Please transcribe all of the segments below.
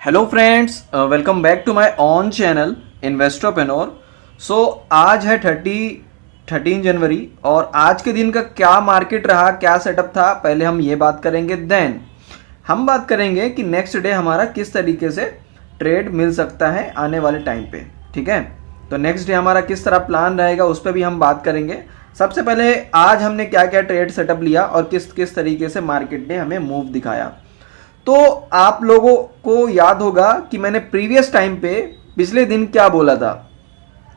Hello friends, welcome back to my own channel इन्वेस्टरपेनोर। So आज है 13 जनवरी और आज के दिन का क्या मार्केट रहा, क्या सेटअप था, पहले हम ये बात करेंगे। देन हम बात करेंगे कि नेक्स्ट डे हमारा किस तरीके से ट्रेड मिल सकता है आने वाले टाइम पे। ठीक है, तो नेक्स्ट डे हमारा किस तरह प्लान रहेगा उस पर भी हम बात करेंगे। सबसे पहले आज हमने क्या क्या ट्रेड सेटअप लिया और किस किस तरीके से मार्केट ने हमें मूव दिखाया। तो आप लोगों को याद होगा कि मैंने प्रीवियस टाइम पे पिछले दिन क्या बोला था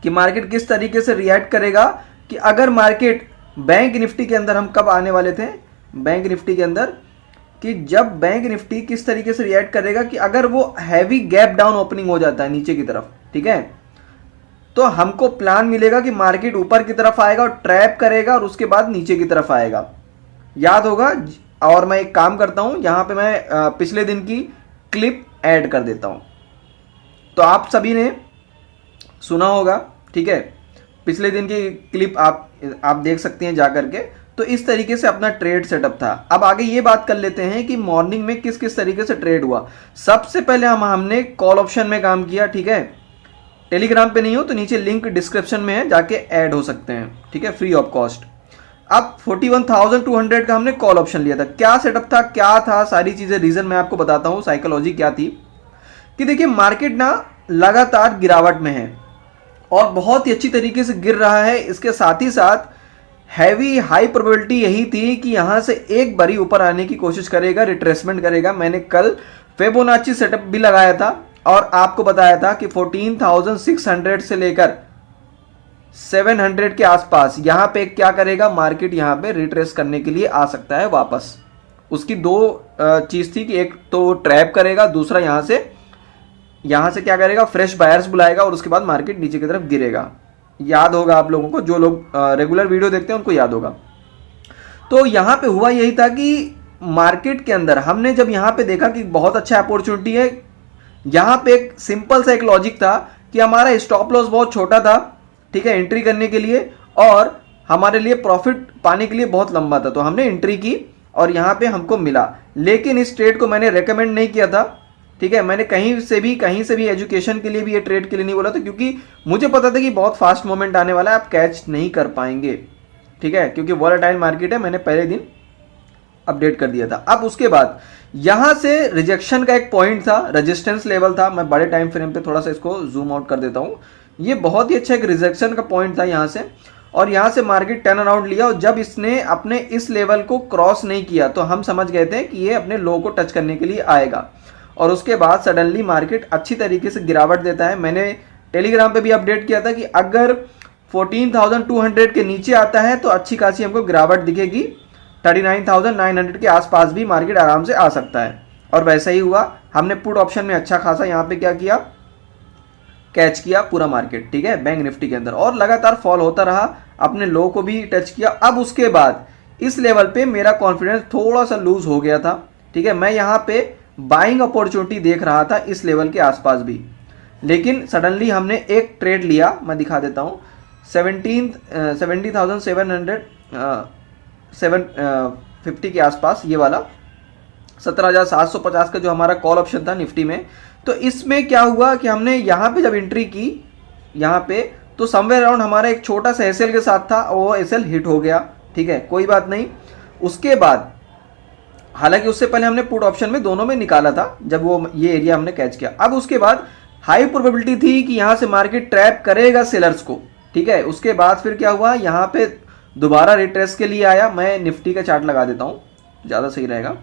कि मार्केट किस तरीके से रिएक्ट करेगा, कि अगर मार्केट बैंक निफ्टी के अंदर हम कब आने वाले थे, बैंक निफ्टी के अंदर, कि जब बैंक निफ्टी किस तरीके से रिएक्ट करेगा कि अगर वो हैवी गैप डाउन ओपनिंग हो जाता है नीचे की तरफ। ठीक है, तो हमको प्लान मिलेगा कि मार्केट ऊपर की तरफ आएगा और ट्रैप करेगा और उसके बाद नीचे की तरफ आएगा, याद होगा। और मैं एक काम करता हूं, यहां पे मैं पिछले दिन की क्लिप ऐड कर देता हूं, तो आप सभी ने सुना होगा। ठीक है, पिछले दिन की क्लिप आप देख सकते हैं जा करके। तो इस तरीके से अपना ट्रेड सेटअप था। अब आगे ये बात कर लेते हैं कि मॉर्निंग में किस किस तरीके से ट्रेड हुआ। सबसे पहले हमने कॉल ऑप्शन में काम किया। ठीक है, टेलीग्राम पे नहीं हो तो नीचे लिंक डिस्क्रिप्शन में है, जाके ऐड हो सकते हैं। ठीक है, फ्री ऑफ कॉस्ट। अब 41,200 का हमने कॉल ऑप्शन लिया था। क्या सेटअप था, क्या था, सारी चीजें, रीजन मैं आपको बताता हूं, साइकोलॉजी क्या थी। कि देखिए मार्केट ना लगातार गिरावट में है और बहुत ही अच्छी तरीके से गिर रहा है। इसके साथ ही साथ हैवी हाई प्रोबेबिलिटी यही थी कि यहां से एक बारी ऊपर आने की कोशिश करेगा, रिट्रेसमेंट करेगा। मैंने कल फिबोनाची सेटअप भी लगाया था और आपको बताया था कि 14,600 से लेकर 700 के आसपास यहां पे क्या करेगा मार्केट, यहां पे रिट्रेस करने के लिए आ सकता है वापस। उसकी दो चीज थी कि एक तो ट्रैप करेगा, दूसरा यहां से क्या करेगा, फ्रेश बायर्स बुलाएगा और उसके बाद मार्केट नीचे की तरफ गिरेगा। याद होगा आप लोगों को, जो लोग रेगुलर वीडियो देखते हैं उनको याद होगा। तो यहां पे हुआ यही था कि मार्केट के अंदर हमने जब यहां पे देखा कि बहुत अच्छा अपॉर्चुनिटी है, यहां पे एक सिंपल सा एक लॉजिक था कि हमारा स्टॉप लॉस बहुत छोटा था। ठीक है, एंट्री करने के लिए, और हमारे लिए प्रॉफिट पाने के लिए बहुत लंबा था। तो हमने एंट्री की और यहां पे हमको मिला। लेकिन इस ट्रेड को मैंने रेकमेंड नहीं किया था। ठीक है, मैंने कहीं से भी एजुकेशन के लिए भी ये ट्रेड के लिए नहीं बोला था, क्योंकि मुझे पता था कि बहुत फास्ट मोमेंट आने वाला है, आप कैच नहीं कर पाएंगे। ठीक है, क्योंकि वॉलेटाइल मार्केट है, मैंने पहले दिन अपडेट कर दिया था। अब उसके बाद यहां से रिजेक्शन का एक पॉइंट था, रेजिस्टेंस लेवल था। मैं बड़े टाइम फ्रेम पे थोड़ा सा इसको जूम आउट कर देता हूं। ये बहुत ही अच्छा एक रिजेक्शन का पॉइंट था यहां से, और यहां से मार्केट टर्न अराउंड लिया। और जब इसने अपने इस लेवल को क्रॉस नहीं किया तो हम समझ गए थे कि ये अपने लो को टच करने के लिए आएगा, और उसके बाद सडनली मार्केट अच्छी तरीके से गिरावट देता है। मैंने टेलीग्राम पे भी अपडेट किया था कि अगर 14,200 के नीचे आता है तो अच्छी खासी हमको गिरावट दिखेगी। 39,900 के आसपास भी मार्केट आराम से आ सकता है, और वैसा ही हुआ। हमने पुट ऑप्शन में अच्छा खासा यहाँ पे क्या किया, कैच किया पूरा मार्केट। ठीक है, बैंक निफ्टी के अंदर, और लगातार फॉल होता रहा, अपने लो को भी टच किया। अब उसके बाद इस लेवल पे मेरा कॉन्फिडेंस थोड़ा सा लूज हो गया था। ठीक है, मैं यहाँ पे बाइंग अपॉर्चुनिटी देख रहा था इस लेवल के आसपास भी, लेकिन सडनली हमने एक ट्रेड लिया, मैं दिखा देता हूँ। 70,750 के आसपास ये वाला 17,750 का जो हमारा कॉल ऑप्शन था निफ्टी में। तो इसमें क्या हुआ कि हमने यहाँ पे जब एंट्री की यहाँ पे, तो समवेयर अराउंड हमारा एक छोटा सा एसएल के साथ था, और वो एसएल हिट हो गया। ठीक है, कोई बात नहीं। उसके बाद हालांकि उससे पहले हमने पुट ऑप्शन में दोनों में निकाला था जब वो ये एरिया हमने कैच किया। अब उसके बाद हाई प्रोबेबिलिटी थी कि यहां से मार्केट ट्रैप करेगा सेलर्स को। ठीक है, उसके बाद फिर क्या हुआ, यहां पे दोबारा रिट्रेस के लिए आया। मैं निफ्टी का चार्ट लगा देता हूं, ज्यादा सही रहेगा।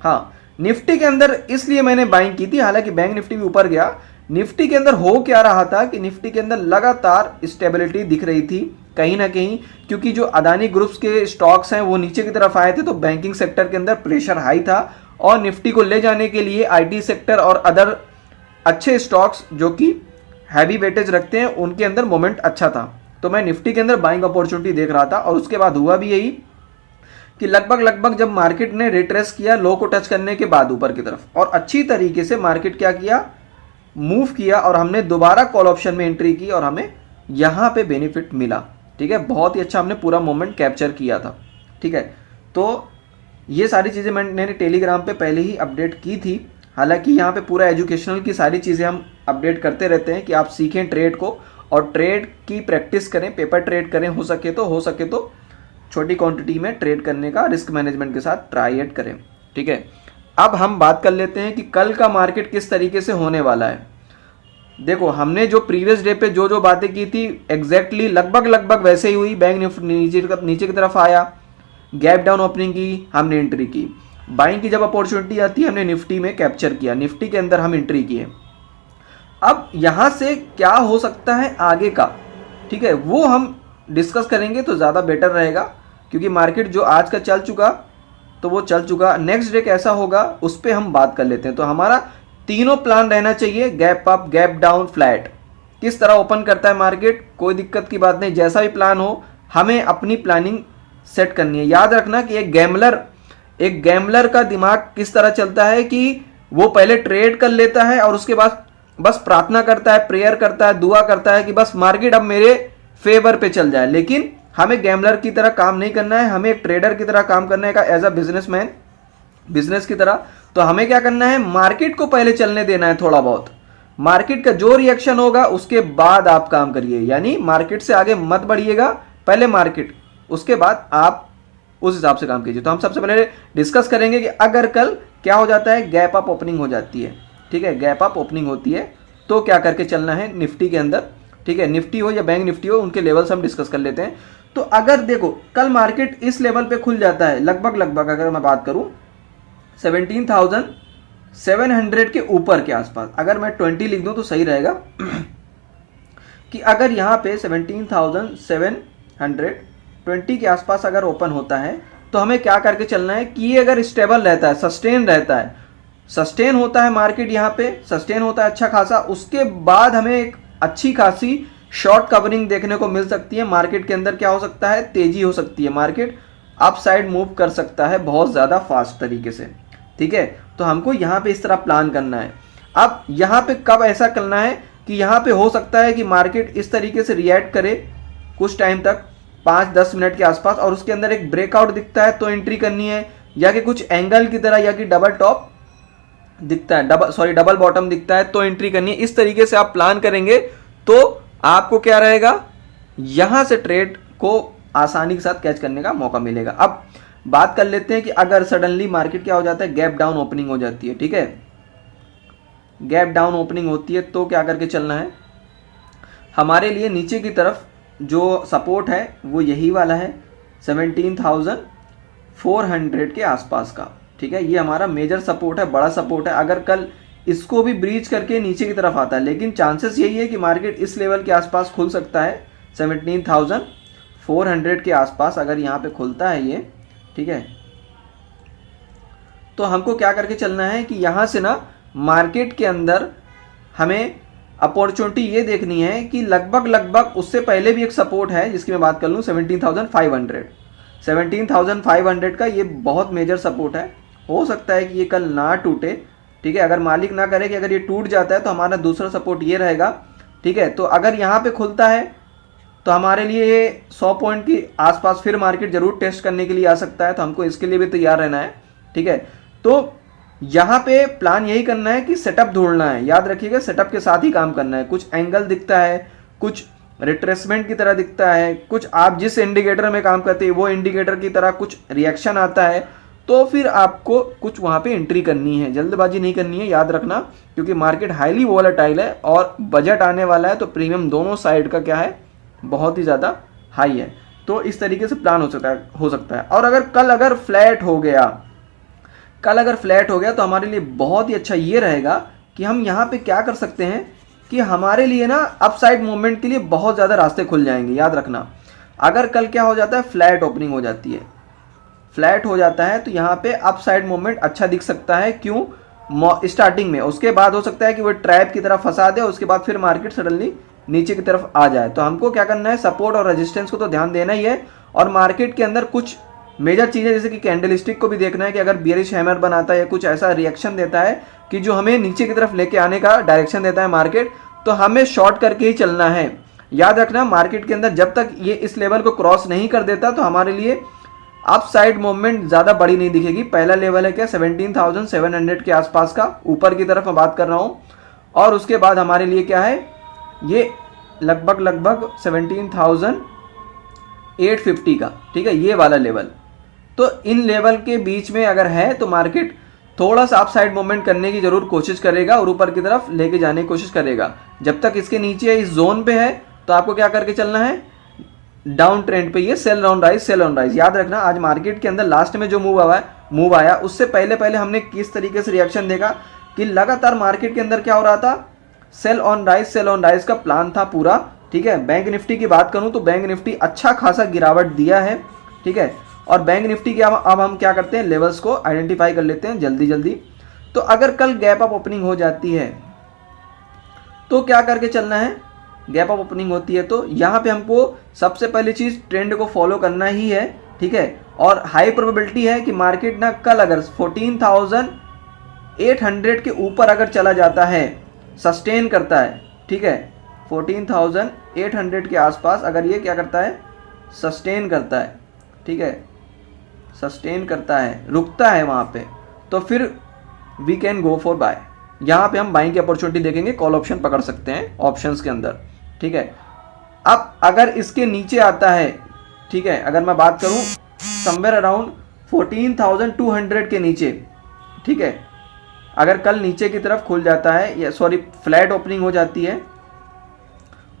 हाँ, निफ्टी के अंदर इसलिए मैंने बाइंग की थी, हालांकि बैंक निफ्टी भी ऊपर गया। निफ्टी के अंदर हो क्या रहा था कि निफ्टी के अंदर लगातार स्टेबिलिटी दिख रही थी कहीं ना कहीं, क्योंकि जो अदानी ग्रुप्स के स्टॉक्स हैं वो नीचे की तरफ आए थे, तो बैंकिंग सेक्टर के अंदर प्रेशर हाई था, और निफ्टी को ले जाने के लिए आईटी सेक्टर और अदर अच्छे स्टॉक्स जो कि हैवी वेटेज रखते हैं उनके अंदर मोमेंट अच्छा था। तो मैं निफ्टी के अंदर बाइंग अपॉर्चुनिटी देख रहा था, और उसके बाद हुआ भी यही कि लगभग जब मार्केट ने रिट्रेस किया लो को टच करने के बाद ऊपर की तरफ, और अच्छी तरीके से मार्केट क्या किया, मूव किया, और हमने दोबारा कॉल ऑप्शन में एंट्री की और हमें यहां पे बेनिफिट मिला। ठीक है, बहुत ही अच्छा हमने पूरा मोमेंट कैप्चर किया था। ठीक है, तो ये सारी चीजें मैंने टेलीग्राम पे पहले ही अपडेट की थी। हालांकि यहाँ पे पूरा एजुकेशनल की सारी चीज़ें हम अपडेट करते रहते हैं कि आप सीखें ट्रेड को और ट्रेड की प्रैक्टिस करें, पेपर ट्रेड करें, हो सके तो छोटी क्वांटिटी में ट्रेड करने का रिस्क मैनेजमेंट के साथ ट्राई इट करें। ठीक है, अब हम बात कर लेते हैं कि कल का मार्केट किस तरीके से होने वाला है। देखो, हमने जो प्रीवियस डे पे जो बातें की थी एग्जैक्टली लगभग वैसे ही हुई। बैंक निफ्टी नीचे की तरफ आया, गैप डाउन ओपनिंग की, हमने एंट्री की। बाइंग की जब अपॉर्चुनिटी आती है हमने निफ्टी में कैप्चर किया, निफ्टी के अंदर हम एंट्री किए। अब यहाँ से क्या हो सकता है आगे का, ठीक है, वो हम डिस्कस करेंगे तो ज़्यादा बेटर रहेगा, क्योंकि मार्केट जो आज का चल चुका तो वो चल चुका, नेक्स्ट डे कैसा होगा उस पर हम बात कर लेते हैं। तो हमारा तीनों प्लान रहना चाहिए, gap up, gap down, flat. किस तरह ओपन करता है मार्केट, कोई दिक्कत की बात नहीं, जैसा भी प्लान हो हमें अपनी प्लानिंग सेट करनी है। याद रखना कि एक गैमलर का दिमाग किस तरह चलता है कि वो पहले ट्रेड कर लेता है और उसके बाद बस प्रार्थना करता है, प्रेयर करता है, दुआ करता है कि बस मार्केट अब मेरे फेवर पे चल जाए। लेकिन हमें गैमलर की तरह काम नहीं करना है, हमें एक ट्रेडर की तरह काम करने का, एज अ बिजनेसमैन, बिजनेस की तरह। तो हमें क्या करना है, मार्केट को पहले चलने देना है थोड़ा बहुत, मार्केट का जो रिएक्शन होगा उसके बाद आप काम करिए, यानी मार्केट से आगे मत बढ़िएगा, पहले मार्केट, उसके बाद आप उस हिसाब से काम कीजिए। तो हम सबसे पहले डिस्कस करेंगे कि अगर कल क्या हो जाता है, गैप अप ओपनिंग हो जाती है, ठीक है, गैप अप ओपनिंग होती है तो क्या करके चलना है निफ्टी के अंदर। ठीक है, निफ्टी हो या बैंक निफ्टी हो, उनके लेवल्स हम डिस्कस कर लेते हैं। तो अगर देखो कल मार्केट इस लेवल पे खुल जाता है, लगभग अगर मैं बात करूं 17,700 के ऊपर के आसपास, अगर मैं 20 लिख दूं तो सही रहेगा कि अगर यहाँ पे 17,720 के आसपास अगर ओपन होता है तो हमें क्या करके चलना है कि ये अगर स्टेबल रहता है, सस्टेन रहता है, सस्टेन होता है मार्केट, यहाँ पे सस्टेन होता है अच्छा खासा, उसके बाद हमें एक अच्छी खासी शॉर्ट कवरिंग देखने को मिल सकती है। मार्केट के अंदर क्या हो सकता है, तेजी हो सकती है, मार्केट अप साइड मूव कर सकता है बहुत ज़्यादा फास्ट तरीके से। ठीक है, तो हमको यहाँ पे इस तरह प्लान करना है। अब यहाँ पे कब ऐसा करना है कि यहाँ पे हो सकता है कि मार्केट इस तरीके से रिएक्ट करे कुछ टाइम तक, 5-10 मिनट के आसपास, और उसके अंदर एक ब्रेकआउट दिखता है तो एंट्री करनी है, या कि कुछ एंगल की तरह, या कि डबल टॉप दिखता है, डबल बॉटम दिखता है तो एंट्री करनी है। इस तरीके से आप प्लान करेंगे तो आपको क्या रहेगा, यहां से ट्रेड को आसानी के साथ कैच करने का मौका मिलेगा। अब बात कर लेते हैं कि अगर सडनली मार्केट क्या हो जाता है, गैप डाउन ओपनिंग हो जाती है। ठीक है, गैप डाउन ओपनिंग होती है तो क्या करके चलना है, हमारे लिए नीचे की तरफ जो सपोर्ट है वो यही वाला है, 17,400 के आसपास का। ठीक है, ये हमारा मेजर सपोर्ट है, बड़ा सपोर्ट है। अगर कल इसको भी ब्रीच करके नीचे की तरफ आता है, लेकिन चांसेस यही है कि मार्केट इस लेवल के आसपास खुल सकता है, 17,400 के आसपास अगर यहाँ पे खुलता है ये, ठीक है, तो हमको क्या करके चलना है कि यहाँ से ना मार्केट के अंदर हमें अपॉर्चुनिटी ये देखनी है कि लगभग उससे पहले भी एक सपोर्ट है जिसकी मैं बात कर लूँ, 17,500 का ये बहुत मेजर सपोर्ट है। हो सकता है कि ये कल ना टूटे, ठीक है, अगर मालिक ना करे कि अगर ये टूट जाता है तो हमारा दूसरा सपोर्ट ये रहेगा। ठीक है, तो अगर यहाँ पे खुलता है तो हमारे लिए ये 100 पॉइंट की आसपास फिर मार्केट जरूर टेस्ट करने के लिए आ सकता है, तो हमको इसके लिए भी तैयार रहना है। ठीक है, तो यहाँ पे प्लान यही करना है कि सेटअप ढूंढना है, याद रखिएगा सेटअप के साथ ही काम करना है। कुछ एंगल दिखता है, कुछ रिट्रेसमेंट की तरह दिखता है, कुछ आप जिस इंडिकेटर में काम करते हैं वो इंडिकेटर की तरह कुछ रिएक्शन आता है, तो फिर आपको कुछ वहाँ पे एंट्री करनी है, जल्दबाजी नहीं करनी है, याद रखना, क्योंकि मार्केट हाईली वोलेटाइल है और बजट आने वाला है, तो प्रीमियम दोनों साइड का क्या है, बहुत ही ज़्यादा हाई है। तो इस तरीके से प्लान हो सकता है। और अगर फ्लैट हो गया, तो हमारे लिए बहुत ही अच्छा ये रहेगा कि हम यहाँ पे क्या कर सकते हैं कि हमारे लिए ना अपसाइड मूवमेंट के लिए बहुत ज़्यादा रास्ते खुल जाएंगे। याद रखना, अगर कल क्या हो जाता है, फ्लैट ओपनिंग हो जाती है, फ्लैट हो जाता है तो यहाँ पे अपसाइड मूवमेंट अच्छा दिख सकता है। क्यों, स्टार्टिंग में, उसके बाद हो सकता है कि वो ट्रैप की तरफ फंसा दे, उसके बाद फिर मार्केट सडनली नीचे की तरफ आ जाए। तो हमको क्या करना है, सपोर्ट और रेजिस्टेंस को तो ध्यान देना ही है, और मार्केट के अंदर कुछ मेजर चीज़ें जैसे कि कैंडलस्टिक को भी देखना है कि अगर बियरिश हैमर बनाता है या कुछ ऐसा रिएक्शन देता है कि जो हमें नीचे की तरफ लेके आने का डायरेक्शन देता है मार्केट, तो हमें शॉर्ट करके ही चलना है। याद रखना, मार्केट के अंदर जब तक ये इस लेवल को क्रॉस नहीं कर देता तो हमारे लिए अप साइड मूवमेंट ज़्यादा बड़ी नहीं दिखेगी। पहला लेवल है क्या 17,700 के आसपास का, ऊपर की तरफ मैं बात कर रहा हूँ। और उसके बाद हमारे लिए क्या है, ये लगभग 17,850 का, ठीक है, ये वाला लेवल। तो इन लेवल के बीच में अगर है तो मार्केट थोड़ा सा अप साइड मूवमेंट करने की जरूर कोशिश करेगा और ऊपर की तरफ लेके जाने की कोशिश करेगा। जब तक इसके नीचे इस जोन पे है तो आपको क्या करके चलना है, डाउन ट्रेंड पे ये sell on rise, sell on rise. याद रखना आज मार्केट के अंदर लास्ट में जो मूव आया उससे पहले हमने किस तरीके से रिएक्शन देखा कि लगातार मार्केट के अंदर क्या हो रहा था, sell on rise, sell on rise का प्लान था पूरा, ठीक है। बैंक निफ्टी की बात करूं तो बैंक निफ्टी अच्छा खासा गिरावट दिया है, ठीक है। और बैंक निफ्टी के अब हम क्या करते हैं, लेवल्स को आइडेंटिफाई कर लेते हैं जल्दी। तो अगर कल गैप अप ओपनिंग हो जाती है तो क्या करके चलना है, गैप अप ओपनिंग होती है तो यहाँ पे हमको सबसे पहली चीज ट्रेंड को फॉलो करना ही है, ठीक है। और हाई प्रोबेबिलिटी है कि मार्केट ना कल अगर 14,800 के ऊपर अगर चला जाता है, सस्टेन करता है, ठीक है, 14,800 के आसपास अगर ये क्या करता है, सस्टेन करता है, ठीक है, सस्टेन करता है, रुकता है वहाँ पे, तो फिर we can go for buy. यहाँ पे हम बाइंग की अपॉर्चुनिटी देखेंगे, कॉल ऑप्शन पकड़ सकते हैं ऑप्शंस के अंदर, ठीक है। अब अगर इसके नीचे आता है, ठीक है, अगर मैं बात करूँ समवेयर अराउंड 14,200 के नीचे, ठीक है, अगर कल नीचे की तरफ खुल जाता है, या सॉरी फ्लैट ओपनिंग हो जाती है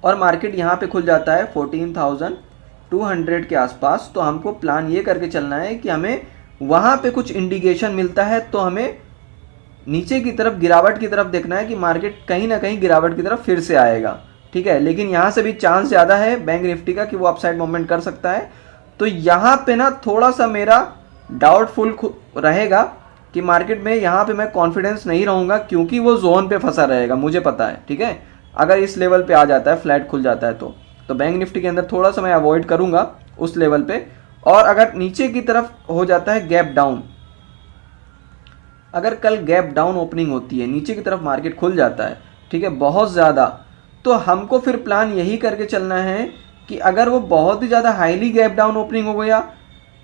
और मार्केट यहाँ पे खुल जाता है 14,200 के आसपास, तो हमको प्लान ये करके चलना है कि हमें वहाँ पे कुछ इंडिकेशन मिलता है तो हमें नीचे की तरफ गिरावट की तरफ देखना है कि मार्केट कहीं ना कहीं गिरावट की तरफ फिर से आएगा, ठीक है। लेकिन यहाँ से भी चांस ज़्यादा है बैंक निफ्टी का कि वो अपसाइड मूवमेंट कर सकता है। तो यहाँ पे ना थोड़ा सा मेरा डाउटफुल रहेगा कि मार्केट में यहाँ पे मैं कॉन्फिडेंस नहीं रहूँगा, क्योंकि वो जोन पे फंसा रहेगा, मुझे पता है, ठीक है। अगर इस लेवल पे आ जाता है, फ्लैट खुल जाता है तो बैंक निफ्टी के अंदर थोड़ा सा मैं अवॉइड करूँगा उस लेवल पे। और अगर नीचे की तरफ हो जाता है गैप डाउन, अगर कल गैप डाउन ओपनिंग होती है, नीचे की तरफ मार्केट खुल जाता है, ठीक है, बहुत ज़्यादा, तो हमको फिर प्लान यही करके चलना है कि अगर वो बहुत ही ज़्यादा हाईली गैप डाउन ओपनिंग हो गया,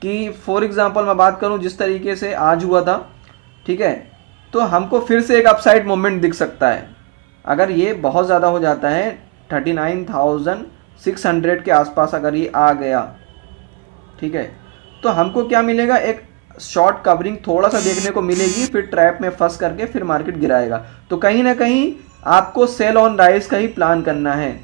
कि फॉर एग्जांपल मैं बात करूं जिस तरीके से आज हुआ था, ठीक है, तो हमको फिर से एक अपसाइड मोमेंट दिख सकता है। अगर ये बहुत ज़्यादा हो जाता है 39,600 के आसपास अगर ये आ गया, ठीक है, तो हमको क्या मिलेगा, एक शॉर्ट कवरिंग थोड़ा सा देखने को मिलेगी, फिर ट्रैप में फंस करके फिर मार्केट गिराएगा। तो कहीं ना कहीं आपको सेल ऑन राइज का ही प्लान करना है,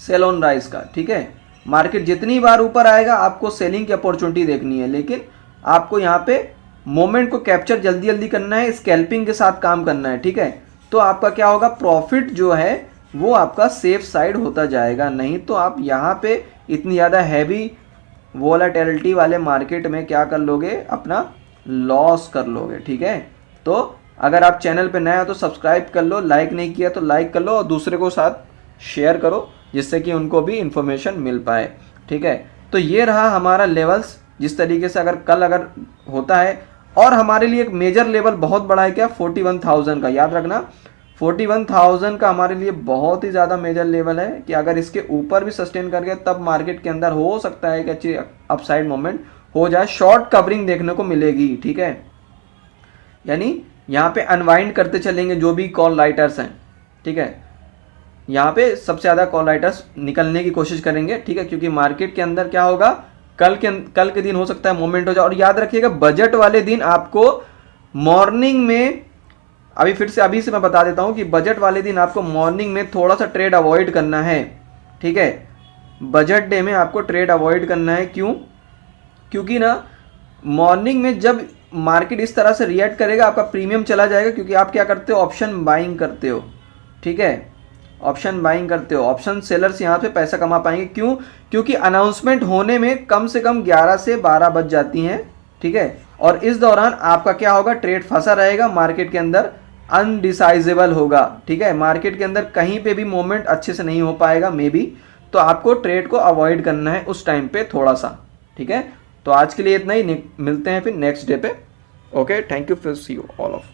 सेल ऑन राइज का, ठीक है। मार्केट जितनी बार ऊपर आएगा आपको सेलिंग की अपॉर्चुनिटी देखनी है, लेकिन आपको यहाँ पे मोमेंट को कैप्चर जल्दी करना है, स्कैल्पिंग के साथ काम करना है, ठीक है। तो आपका क्या होगा, प्रॉफिट जो है वो आपका सेफ साइड होता जाएगा। नहीं तो आप यहाँ पे इतनी ज़्यादा हैवी वोलेटिलिटी वाले मार्केट में क्या कर लोगे, अपना लॉस कर लोगे, ठीक है। तो अगर आप चैनल पे नए हो तो सब्सक्राइब कर लो, लाइक नहीं किया तो लाइक कर लो और दूसरे को साथ शेयर करो, जिससे कि उनको भी इंफॉर्मेशन मिल पाए, ठीक है। तो ये रहा हमारा लेवल्स, जिस तरीके से अगर होता है। और हमारे लिए एक मेजर लेवल बहुत बड़ा है क्या, 41,000 का, याद रखना 41,000 का हमारे लिए बहुत ही ज़्यादा मेजर लेवल है कि अगर इसके ऊपर भी सस्टेन कर गया तब मार्केट के अंदर हो सकता है कि अच्छी अपसाइड मोमेंट हो जाए, शॉर्ट कवरिंग देखने को मिलेगी, ठीक है। यानी यहाँ पे अनवाइंड करते चलेंगे जो भी कॉल राइटर्स हैं, ठीक है, यहाँ पे सबसे ज़्यादा कॉल राइटर्स निकलने की कोशिश करेंगे, ठीक है, क्योंकि मार्केट के अंदर क्या होगा, कल के दिन हो सकता है मोमेंट हो जाए। और याद रखिएगा बजट वाले दिन आपको मॉर्निंग में, अभी से मैं बता देता हूँ कि बजट वाले दिन आपको मॉर्निंग में थोड़ा सा ट्रेड अवॉइड करना है, ठीक है। बजट डे में आपको ट्रेड अवॉइड करना है, क्यों, क्योंकि ना मॉर्निंग में जब मार्केट इस तरह से रिएक्ट करेगा आपका प्रीमियम चला जाएगा, क्योंकि आप क्या करते हो, ऑप्शन बाइंग करते हो, ठीक है, ऑप्शन बाइंग करते हो। ऑप्शन सेलर्स यहाँ पे पैसा कमा पाएंगे, क्यों, क्योंकि अनाउंसमेंट होने में कम से कम 11 से 12 बज जाती हैं, ठीक है। और इस दौरान आपका क्या होगा, ट्रेड फंसा रहेगा मार्केट के अंदर, अनडिसाइजेबल होगा, ठीक है। मार्केट के अंदर कहीं पे भी मूवमेंट अच्छे से नहीं हो पाएगा मे बी, तो आपको ट्रेड को अवॉइड करना है उस टाइम पे थोड़ा सा, ठीक है। तो आज के लिए इतना ही, मिलते हैं फिर नेक्स्ट डे पे। ओके, थैंक यू, फिर सी यू ऑल ऑफ।